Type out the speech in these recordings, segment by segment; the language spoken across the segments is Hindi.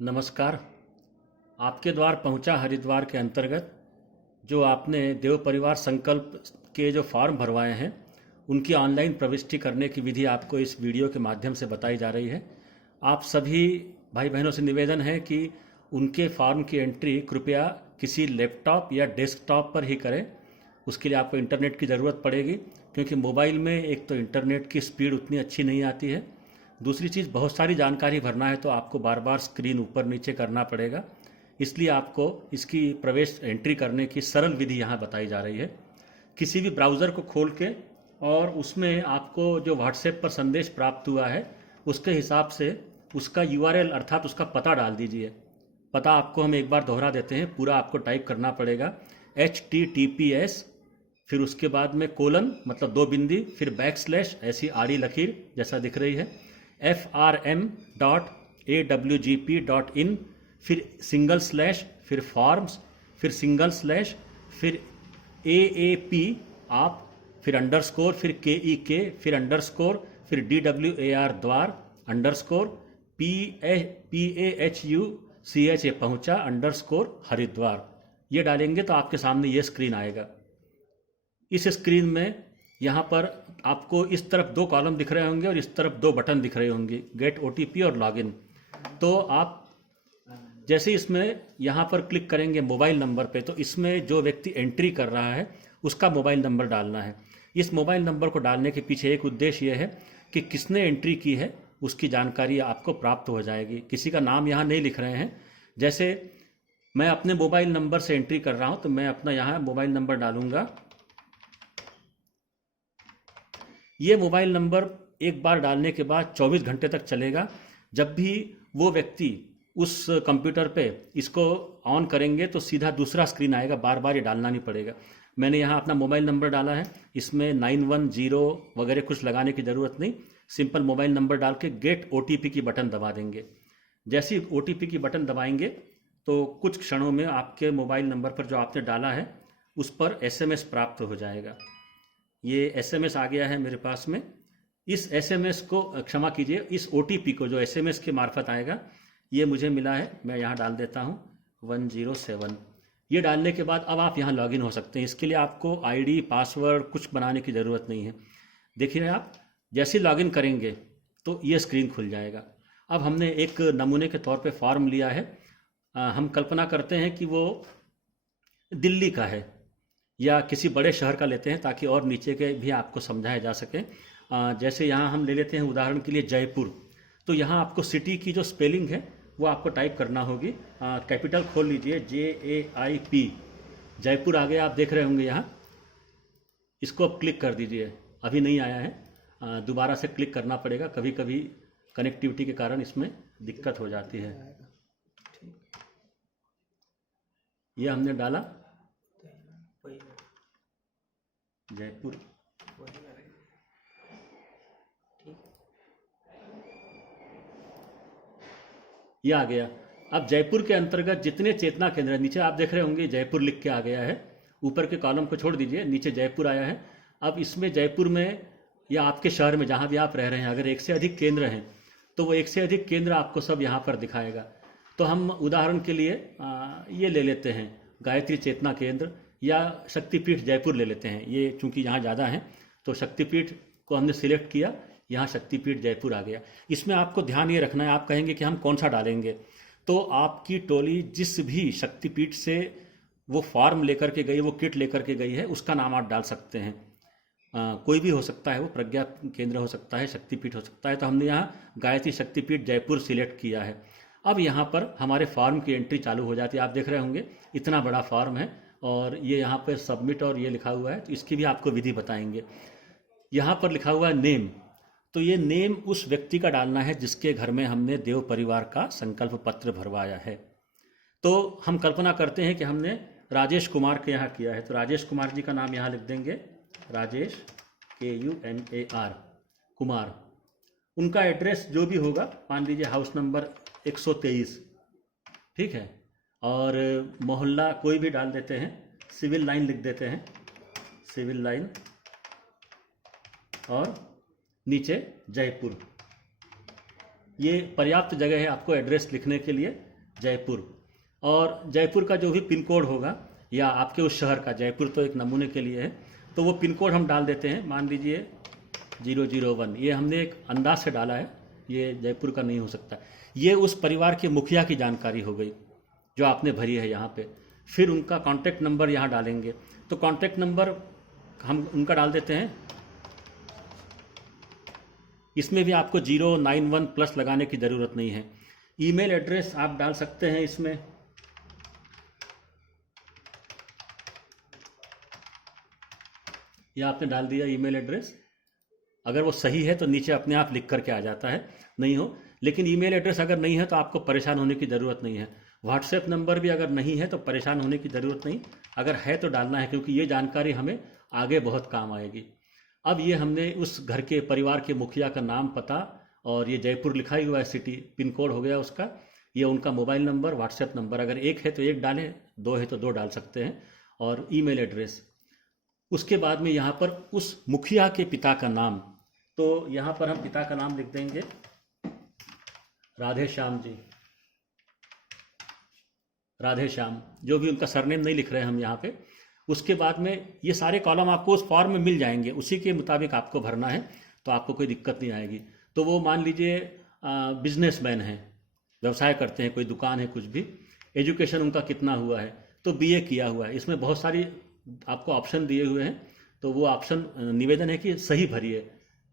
नमस्कार। आपके द्वार पहुंचा हरिद्वार के अंतर्गत जो आपने देव परिवार संकल्प के जो फॉर्म भरवाए हैं उनकी ऑनलाइन प्रविष्टि करने की विधि आपको इस वीडियो के माध्यम से बताई जा रही है। आप सभी भाई बहनों से निवेदन है कि उनके फॉर्म की एंट्री कृपया किसी लैपटॉप या डेस्कटॉप पर ही करें। उसके लिए आपको इंटरनेट की ज़रूरत पड़ेगी, क्योंकि मोबाइल में एक तो इंटरनेट की स्पीड उतनी अच्छी नहीं आती है, दूसरी चीज़ बहुत सारी जानकारी भरना है तो आपको बार बार स्क्रीन ऊपर नीचे करना पड़ेगा। इसलिए आपको इसकी प्रवेश एंट्री करने की सरल विधि यहाँ बताई जा रही है। किसी भी ब्राउज़र को खोल के और उसमें आपको जो व्हाट्सएप पर संदेश प्राप्त हुआ है उसके हिसाब से उसका यूआरएल अर्थात उसका पता डाल दीजिए। पता आपको हम एक बार दोहरा देते हैं, पूरा आपको टाइप करना पड़ेगा HTTPS, फिर उसके बाद में कोलन मतलब दो बिंदी, फिर बैकस्लैश ऐसी आड़ी लकीर जैसा दिख रही है, frm.awgp.in, फिर सिंगल स्लैश, फिर फॉर्म्स, फिर सिंगल स्लैश, फिर AAP आप, फिर अंडरस्कोर, फिर KEK, फिर अंडरस्कोर, फिर DWAR द्वार, अंडरस्कोर PAHUCHA पहुंचा, अंडरस्कोर हरिद्वार। ये डालेंगे तो आपके सामने ये स्क्रीन आएगा। इस स्क्रीन में यहाँ पर आपको इस तरफ दो कॉलम दिख रहे होंगे और इस तरफ दो बटन दिख रहे होंगे, गेट OTP और लॉगिन। तो आप जैसे इसमें यहाँ पर क्लिक करेंगे मोबाइल नंबर पे, तो इसमें जो व्यक्ति एंट्री कर रहा है उसका मोबाइल नंबर डालना है। इस मोबाइल नंबर को डालने के पीछे एक उद्देश्य यह है कि किसने एंट्री की है उसकी जानकारी आपको प्राप्त हो जाएगी। किसी का नाम यहाँ नहीं लिख रहे हैं। जैसे मैं अपने मोबाइल नंबर से एंट्री कर रहा हूँ तो मैं अपना यहाँ मोबाइल नंबर डालूँगा। ये मोबाइल नंबर एक बार डालने के बाद 24 घंटे तक चलेगा। जब भी वो व्यक्ति उस कंप्यूटर पे इसको ऑन करेंगे तो सीधा दूसरा स्क्रीन आएगा, बार बार ये डालना नहीं पड़ेगा। मैंने यहाँ अपना मोबाइल नंबर डाला है, इसमें 910 वगैरह कुछ लगाने की ज़रूरत नहीं। सिंपल मोबाइल नंबर डाल के गेट OTP की बटन दबा देंगे। जैसे ही OTP की बटन दबाएंगे तो कुछ क्षणों में आपके मोबाइल नंबर पर जो आपने डाला है उस पर SMS प्राप्त हो जाएगा। ये SMS आ गया है मेरे पास में। इस SMS को क्षमा कीजिए, इस OTP को जो SMS के मार्फत आएगा ये मुझे मिला है। मैं यहाँ डाल देता हूँ 107। ये डालने के बाद अब आप यहाँ लॉगिन हो सकते हैं। इसके लिए आपको ID पासवर्ड कुछ बनाने की ज़रूरत नहीं है। देखिए आप जैसे लॉगिन करेंगे तो ये स्क्रीन खुल जाएगा। अब हमने एक नमूने के तौर पे फॉर्म लिया है। हम कल्पना करते हैं कि वो दिल्ली का है या किसी बड़े शहर का लेते हैं ताकि और नीचे के भी आपको समझाया जा सके। जैसे यहाँ हम ले लेते हैं उदाहरण के लिए जयपुर। तो यहाँ आपको सिटी की जो स्पेलिंग है वो आपको टाइप करना होगी। कैपिटल खोल लीजिए JAIP, जयपुर आ गया, आप देख रहे होंगे यहाँ। इसको अब क्लिक कर दीजिए, अभी नहीं आया है, दोबारा से क्लिक करना पड़ेगा। कभी कभी कनेक्टिविटी के कारण इसमें दिक्कत हो जाती है। ये हमने डाला जयपुर। ये आ गया। अब जयपुर के अंतर्गत जितने चेतना केंद्र, नीचे आप देख रहे होंगे जयपुर लिख के आ गया है। ऊपर के कॉलम को छोड़ दीजिए, नीचे जयपुर आया है। अब इसमें जयपुर में या आपके शहर में जहाँ भी आप रह रहे हैं अगर एक से अधिक केंद्र हैं तो वो एक से अधिक केंद्र आपको सब यहाँ पर दिखाएगा। तो हम उदाहरण के लिए ये ले लेते हैं गायत्री चेतना केंद्र या शक्तिपीठ जयपुर ले लेते हैं। ये चूंकि यहाँ ज़्यादा है तो शक्तिपीठ को हमने सिलेक्ट किया, यहाँ शक्तिपीठ जयपुर आ गया। इसमें आपको ध्यान ये रखना है, आप कहेंगे कि हम कौन सा डालेंगे, तो आपकी टोली जिस भी शक्तिपीठ से वो फॉर्म लेकर के गई, वो किट लेकर के गई है, उसका नाम आप डाल सकते हैं। कोई भी हो सकता है, वो प्रज्ञा केंद्र हो सकता है, शक्तिपीठ हो सकता है। तो हमने यहाँ गायत्री शक्तिपीठ जयपुर सिलेक्ट किया है। अब यहाँ पर हमारे फॉर्म की एंट्री चालू हो जाती है। आप देख रहे होंगे इतना बड़ा फॉर्म है और ये यहाँ पर सबमिट और ये लिखा हुआ है, तो इसकी भी आपको विधि बताएंगे। यहाँ पर लिखा हुआ है नेम, तो ये नेम उस व्यक्ति का डालना है जिसके घर में हमने देव परिवार का संकल्प पत्र भरवाया है। तो हम कल्पना करते हैं कि हमने राजेश कुमार के यहाँ किया है, तो राजेश कुमार जी का नाम यहाँ लिख देंगे, राजेश KUMAR कुमार। उनका एड्रेस जो भी होगा, मान लीजिए हाउस नंबर 123, ठीक है, और मोहल्ला कोई भी डाल देते हैं, सिविल लाइन लिख देते हैं, सिविल लाइन, और नीचे जयपुर। ये पर्याप्त जगह है आपको एड्रेस लिखने के लिए। जयपुर, और जयपुर का जो भी पिन कोड होगा या आपके उस शहर का, जयपुर तो एक नमूने के लिए है, तो वो पिन कोड हम डाल देते हैं। मान लीजिए 001, ये हमने एक अंदाज से डाला है, ये जयपुर का नहीं हो सकता। ये उस परिवार के मुखिया की जानकारी हो गई जो आपने भरी है यहाँ पे। फिर उनका कॉन्टैक्ट नंबर यहाँ डालेंगे, तो कॉन्टैक्ट नंबर हम उनका डाल देते हैं। इसमें भी आपको 091 प्लस लगाने की ज़रूरत नहीं है। ईमेल एड्रेस आप डाल सकते हैं इसमें, या आपने डाल दिया ईमेल एड्रेस। अगर वो सही है तो नीचे अपने आप लिख करके आ जाता है, नहीं हो, लेकिन ईमेल एड्रेस अगर नहीं है तो आपको परेशान होने की ज़रूरत नहीं है। व्हाट्सएप नंबर भी अगर नहीं है तो परेशान होने की ज़रूरत नहीं, अगर है तो डालना है, क्योंकि ये जानकारी हमें आगे बहुत काम आएगी। अब ये हमने उस घर के परिवार के मुखिया का नाम, पता, और ये जयपुर लिखा ही हुआ है, सिटी पिन कोड हो गया उसका, ये उनका मोबाइल नंबर, व्हाट्सएप नंबर, अगर एक है तो एक डालें, दो है तो दो डाल सकते हैं, और ईमेल एड्रेस। उसके बाद में यहाँ पर उस मुखिया के पिता का नाम, तो यहाँ पर हम पिता का नाम लिख देंगे राधे श्याम जी, राधे श्याम, जो भी उनका सरनेम नहीं लिख रहे हैं हम यहाँ पे। उसके बाद में ये सारे कॉलम आपको उस फॉर्म में मिल जाएंगे, उसी के मुताबिक आपको भरना है, तो आपको कोई दिक्कत नहीं आएगी। तो वो मान लीजिए बिजनेसमैन हैं, व्यवसाय करते हैं, कोई दुकान है, कुछ भी, एजुकेशन उनका कितना हुआ है, तो बीए किया हुआ है। इसमें बहुत सारी आपको ऑप्शन दिए हुए हैं, तो वो ऑप्शन निवेदन है कि सही भरिए,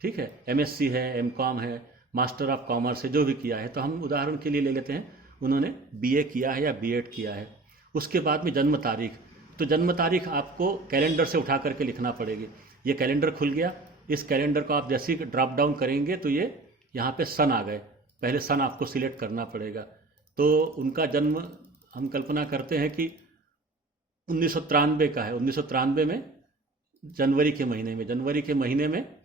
ठीक है। एमएससी है, एमकॉम है, मास्टर ऑफ कॉमर्स है, जो भी किया है, तो हम उदाहरण के लिए ले लेते हैं उन्होंने बीए किया है या बीएड किया है। उसके बाद में जन्म तारीख, तो जन्म तारीख आपको कैलेंडर से उठा करके लिखना पड़ेगी। ये कैलेंडर खुल गया, इस कैलेंडर को आप जैसे ही ड्रॉप डाउन करेंगे तो ये यहाँ पे सन आ गए, पहले सन आपको सिलेक्ट करना पड़ेगा। तो उनका जन्म हम कल्पना करते हैं कि 1993 का है, 1993 में जनवरी के महीने में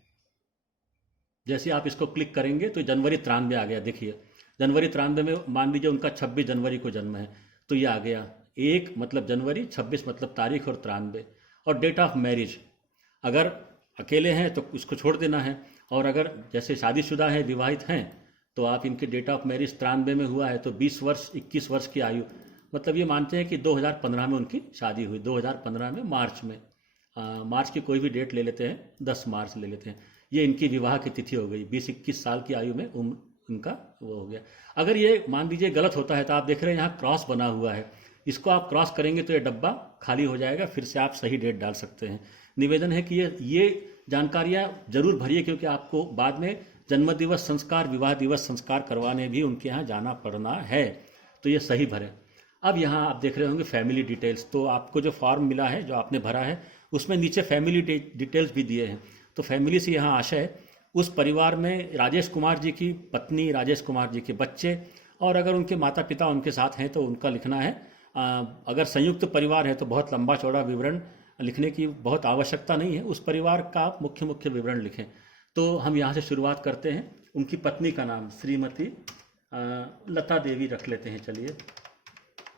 जैसे आप इसको क्लिक करेंगे तो जनवरी 93 आ गया। देखिए जनवरी 93 में मान लीजिए उनका 26 जनवरी को जन्म है, तो ये आ गया, 1 मतलब जनवरी, 26 मतलब तारीख, और 93। और डेट ऑफ मैरिज, अगर अकेले हैं तो उसको छोड़ देना है, और अगर जैसे शादीशुदा हैं, विवाहित हैं, तो आप इनके डेट ऑफ मैरिज 93 में हुआ है तो 20 वर्ष 21 वर्ष की आयु, मतलब ये मानते हैं कि 2015 में उनकी शादी हुई, 2015 में मार्च में, मार्च की कोई भी डेट ले लेते हैं, 10 मार्च ले लेते हैं, ये इनकी विवाह की तिथि हो गई, 20-21 साल की आयु में उम्र इनका वो हो गया। अगर ये मान लीजिए गलत होता है तो आप देख रहे हैं यहाँ क्रॉस बना हुआ है, इसको आप क्रॉस करेंगे तो ये डब्बा खाली हो जाएगा, फिर से आप सही डेट डाल सकते हैं। निवेदन है कि ये जानकारियाँ जरूर भरिए, क्योंकि आपको बाद में जन्म दिवस संस्कार, विवाह दिवस संस्कार करवाने भी उनके यहाँ जाना पड़ना है, तो ये सही भरें। अब यहाँ आप देख रहे होंगे फैमिली डिटेल्स, तो आपको जो फॉर्म मिला है, जो आपने भरा है, उसमें नीचे फैमिली डिटेल्स भी दिए हैं। तो फैमिली से यहाँ आशय उस परिवार में राजेश कुमार जी की पत्नी, राजेश कुमार जी के बच्चे, और अगर उनके माता पिता उनके साथ हैं तो उनका लिखना है। अगर संयुक्त परिवार है तो बहुत लंबा चौड़ा विवरण लिखने की बहुत आवश्यकता नहीं है, उस परिवार का मुख्य विवरण लिखें। तो हम यहाँ से शुरुआत करते हैं। उनकी पत्नी का नाम श्रीमती लता देवी रख लेते हैं, चलिए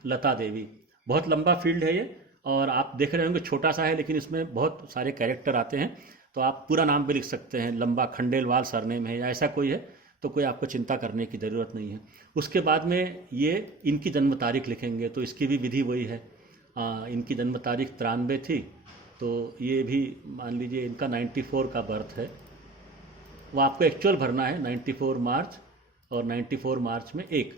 लता देवी। बहुत लंबा फील्ड है ये, और आप देख रहे होंगे छोटा सा है, लेकिन इसमें बहुत सारे कैरेक्टर आते हैं, तो आप पूरा नाम भी लिख सकते हैं। लंबा खंडेलवाल सरनेम है या ऐसा कोई है तो कोई आपको चिंता करने की ज़रूरत नहीं है। उसके बाद में ये इनकी जन्म तारीख लिखेंगे, तो इसकी भी विधि वही है। इनकी जन्म तारीख 93 थी, तो ये भी मान लीजिए इनका 94 का बर्थ है, वो आपको एक्चुअल भरना है 94 मार्च, और 94 मार्च में 1।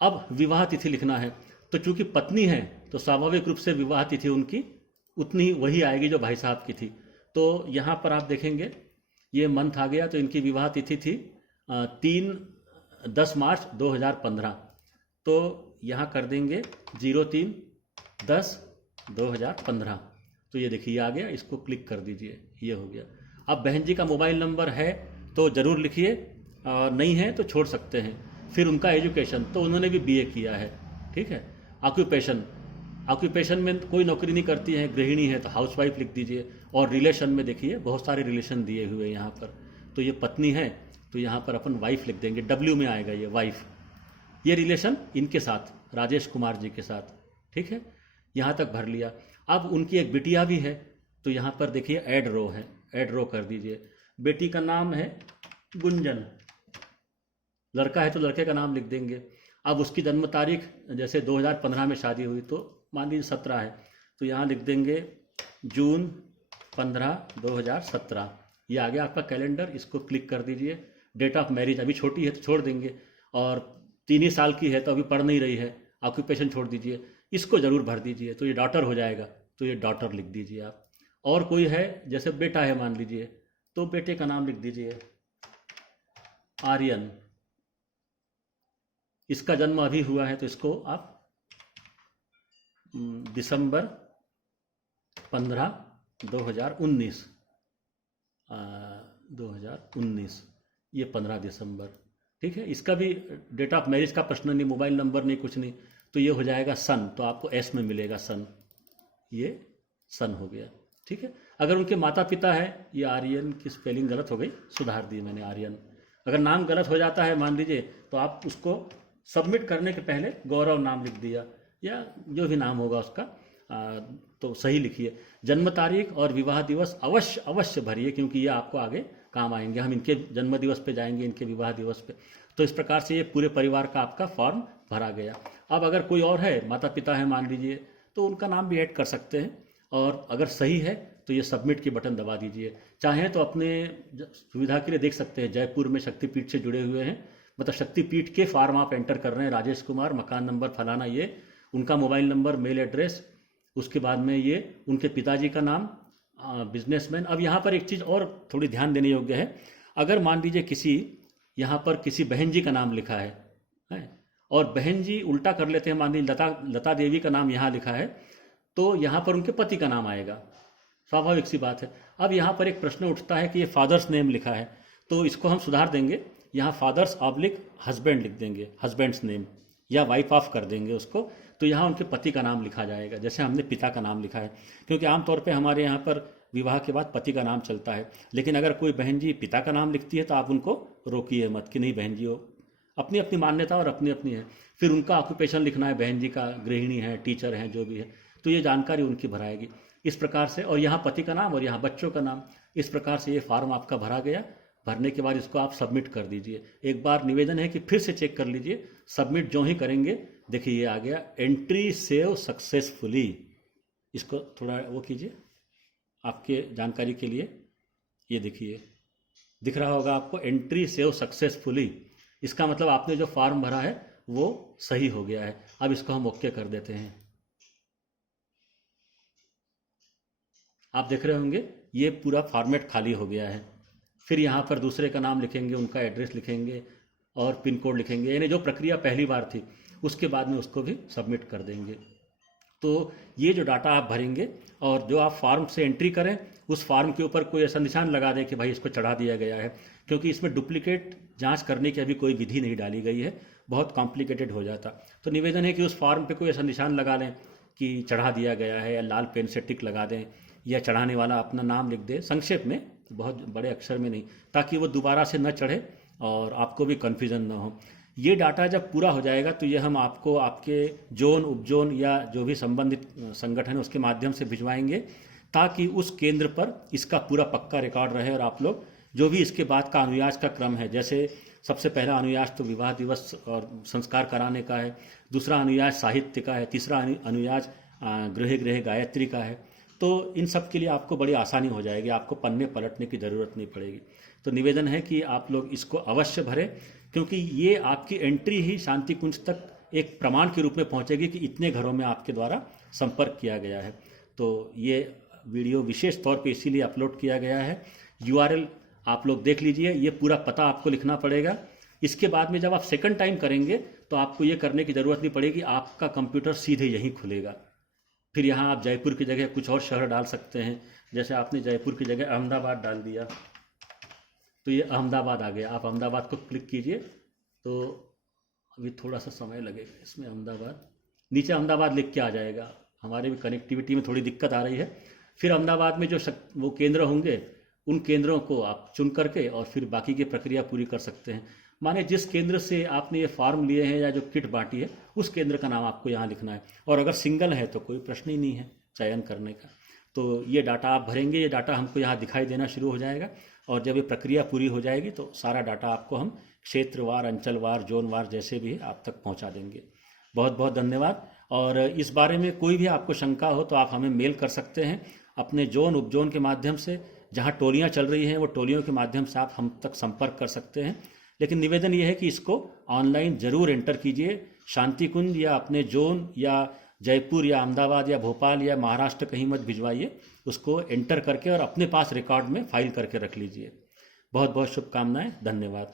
अब विवाह तिथि लिखना है, तो चूंकि पत्नी है तो स्वाभाविक रूप से विवाह तिथि उनकी उतनी वही आएगी जो भाई साहब की थी। तो यहाँ पर आप देखेंगे ये मंथ आ गया, तो इनकी विवाह तिथि थी 10 मार्च 2015, तो यहाँ कर देंगे 03-10-2015। तो ये देखिए आ गया, इसको क्लिक कर दीजिए, ये हो गया। अब बहन जी का मोबाइल नंबर है तो ज़रूर लिखिए, नहीं है तो छोड़ सकते हैं। फिर उनका एजुकेशन, तो उन्होंने भी बीए किया है, ठीक है। ऑक्यूपेशन में कोई नौकरी नहीं करती है, गृहिणी है तो हाउसवाइफ लिख दीजिए। और रिलेशन में देखिए बहुत सारे रिलेशन दिए हुए हैं यहाँ पर, तो ये पत्नी है तो यहाँ पर अपन वाइफ लिख देंगे, डब्ल्यू में आएगा ये वाइफ। ये रिलेशन इनके साथ, राजेश कुमार जी के साथ, ठीक है। यहाँ तक भर लिया। अब उनकी एक बिटिया भी है, तो यहाँ पर देखिए ऐड रो है, ऐड रो कर दीजिए। बेटी का नाम है गुंजन, लड़का है तो लड़के का नाम लिख देंगे। अब उसकी जन्म तारीख जैसे 2015 में शादी हुई तो मान लीजिए 17 है, तो यहाँ लिख देंगे जून 15 2017। ये आ गया आपका कैलेंडर, इसको क्लिक कर दीजिए। डेट ऑफ मैरिज अभी छोटी है तो छोड़ देंगे, और 3 ही साल की है तो अभी पढ़ नहीं रही है, ऑक्यूपेशन छोड़ दीजिए, इसको ज़रूर भर दीजिए तो ये डॉटर हो जाएगा, तो ये डॉटर लिख दीजिए आप। और कोई है जैसे बेटा है मान लीजिए, तो बेटे का नाम लिख दीजिए आर्यन। इसका जन्म अभी हुआ है तो इसको आप दिसंबर 15 2019, 2019, ये 15 दिसंबर, ठीक है। इसका भी डेट ऑफ मैरिज का प्रश्न नहीं, मोबाइल नंबर नहीं, कुछ नहीं, तो ये हो जाएगा सन, तो आपको एस में मिलेगा सन, ये सन हो गया, ठीक है। अगर उनके माता पिता है, ये आर्यन की स्पेलिंग गलत हो गई, सुधार दी मैंने आर्यन। अगर नाम गलत हो जाता है मान लीजिए, तो आप उसको सबमिट करने के पहले गौरव नाम लिख दिया, या जो भी नाम होगा उसका, तो सही लिखिए। जन्म तारीख और विवाह दिवस अवश्य अवश्य भरिए, क्योंकि ये आपको आगे काम आएंगे। हम इनके जन्म दिवस पे जाएंगे, इनके विवाह दिवस पे। तो इस प्रकार से ये पूरे परिवार का आपका फॉर्म भरा गया। अब अगर कोई और है, माता पिता है मान लीजिए, तो उनका नाम भी ऐड कर सकते हैं, और अगर सही है तो ये सबमिट की बटन दबा दीजिए। चाहें तो अपने सुविधा के लिए देख सकते हैं, जयपुर में शक्तिपीठ से जुड़े हुए हैं, मतलब शक्तिपीठ के फॉर्म आप एंटर कर रहे हैं, राजेश कुमार, मकान नंबर फलाना, ये उनका मोबाइल नंबर, मेल एड्रेस, उसके बाद में ये उनके पिताजी का नाम, बिजनेसमैन। अब यहाँ पर एक चीज़ और थोड़ी ध्यान देने योग्य है, अगर मान लीजिए किसी यहाँ पर किसी बहन जी का नाम लिखा है, और बहन जी उल्टा कर लेते हैं, मान लीजिए लता देवी का नाम यहाँ लिखा है, तो यहाँ पर उनके पति का नाम आएगा, स्वाभाविक सी बात है। अब यहाँ पर एक प्रश्न उठता है कि ये फादर्स नेम लिखा है, तो इसको हम सुधार देंगे, यहाँ फादर्स ऑब्लिक हस्बैंड लिख देंगे, हस्बैंड्स नेम, या वाइफ ऑफ कर देंगे उसको, तो यहाँ उनके पति का नाम लिखा जाएगा, जैसे हमने पिता का नाम लिखा है। क्योंकि आमतौर पे हमारे यहाँ पर विवाह के बाद पति का नाम चलता है, लेकिन अगर कोई बहन जी पिता का नाम लिखती है तो आप उनको रोकिए मत कि नहीं बहन जी, हो अपनी अपनी मान्यता और अपनी अपनी है। फिर उनका ऑक्यूपेशन लिखना है, बहन जी का गृहिणी है, टीचर हैं, जो भी है, तो ये जानकारी उनकी भराएगी इस प्रकार से। और यहाँ पति का नाम और यहाँ बच्चों का नाम, इस प्रकार से ये फॉर्म आपका भरा गया। भरने के बाद इसको आप सबमिट कर दीजिए। एक बार निवेदन है कि फिर से चेक कर लीजिए, सबमिट जो ही करेंगे, देखिए ये आ गया, एंट्री सेव सक्सेसफुली। इसको थोड़ा वो कीजिए आपके जानकारी के लिए, ये देखिए दिख रहा होगा आपको, एंट्री सेव सक्सेसफुली। इसका मतलब आपने जो फॉर्म भरा है वो सही हो गया है। अब इसको हम ओके कर देते हैं। आप देख रहे होंगे ये पूरा फॉर्मेट खाली हो गया है। फिर यहाँ पर दूसरे का नाम लिखेंगे, उनका एड्रेस लिखेंगे और पिन कोड लिखेंगे, यानी जो प्रक्रिया पहली बार थी, उसके बाद में उसको भी सबमिट कर देंगे। तो ये जो डाटा आप भरेंगे और जो आप फॉर्म से एंट्री करें, उस फॉर्म के ऊपर कोई ऐसा निशान लगा दें कि भाई इसको चढ़ा दिया गया है, क्योंकि इसमें डुप्लीकेट जांच करने की अभी कोई विधि नहीं डाली गई है, बहुत कॉम्प्लिकेटेड हो जाता। तो निवेदन है कि उस फॉर्म पे कोई ऐसा निशान लगा लें कि चढ़ा दिया गया है, या लाल पेन से टिक लगा दें, या चढ़ाने वाला अपना नाम लिख दे, संक्षेप में, बहुत बड़े अक्षर में नहीं, ताकि वो दोबारा से न चढ़े और आपको भी कन्फ्यूजन ना हो। ये डाटा जब पूरा हो जाएगा तो ये हम आपको आपके जोन, उपजोन या जो भी संबंधित संगठन है उसके माध्यम से भिजवाएंगे, ताकि उस केंद्र पर इसका पूरा पक्का रिकॉर्ड रहे। और आप लोग जो भी इसके बाद का अनुयाज का क्रम है, जैसे सबसे पहला अनुयाज तो विवाह दिवस और संस्कार कराने का है, दूसरा अनुयाज साहित्य का है, तीसरा अनुयाज गृह गृह गायत्री का है, तो इन सब के लिए आपको बड़ी आसानी हो जाएगी, आपको पन्ने पलटने की ज़रूरत नहीं पड़ेगी। तो निवेदन है कि आप लोग इसको अवश्य भरें, क्योंकि ये आपकी एंट्री ही शांति कुंज तक एक प्रमाण के रूप में पहुंचेगी कि इतने घरों में आपके द्वारा संपर्क किया गया है। तो ये वीडियो विशेष तौर पे इसीलिए अपलोड किया गया है। URL आप लोग देख लीजिए, ये पूरा पता आपको लिखना पड़ेगा। इसके बाद में जब आप सेकंड टाइम करेंगे तो आपको ये करने की ज़रूरत नहीं पड़ेगी, आपका कंप्यूटर सीधे यहीं खुलेगा। फिर यहाँ आप जयपुर की जगह कुछ और शहर डाल सकते हैं, जैसे आपने जयपुर की जगह अहमदाबाद डाल दिया तो ये अहमदाबाद आ गया। आप अहमदाबाद को क्लिक कीजिए, तो अभी थोड़ा सा समय लगेगा इसमें, अहमदाबाद, नीचे अहमदाबाद लिख के आ जाएगा। हमारे भी कनेक्टिविटी में थोड़ी दिक्कत आ रही है। फिर अहमदाबाद में जो वो केंद्र होंगे, उन केंद्रों को आप चुन करके और फिर बाकी की प्रक्रिया पूरी कर सकते हैं। माने जिस केंद्र से आपने ये फॉर्म लिए हैं या जो किट बांटी है, उस केंद्र का नाम आपको यहाँ लिखना है। और अगर सिंगल है तो कोई प्रश्न ही नहीं है चयन करने का। तो ये डाटा आप भरेंगे, ये डाटा हमको यहाँ दिखाई देना शुरू हो जाएगा, और जब ये प्रक्रिया पूरी हो जाएगी तो सारा डाटा आपको हम क्षेत्रवार, अंचलवार, जोनवार जैसे भी आप तक पहुंचा देंगे। बहुत बहुत धन्यवाद। और इस बारे में कोई भी आपको शंका हो तो आप हमें मेल कर सकते हैं अपने जोन उपजोन के माध्यम से। जहां टोलियां चल रही हैं वो टोलियों के माध्यम से आप हम तक संपर्क कर सकते हैं। लेकिन निवेदन ये है कि इसको ऑनलाइन ज़रूर एंटर कीजिए। शांति कुंज या अपने जोन या जयपुर या अहमदाबाद या भोपाल या महाराष्ट्र कहीं मत भिजवाइए, उसको एंटर करके और अपने पास रिकॉर्ड में फाइल करके रख लीजिए। बहुत बहुत शुभकामनाएं। धन्यवाद।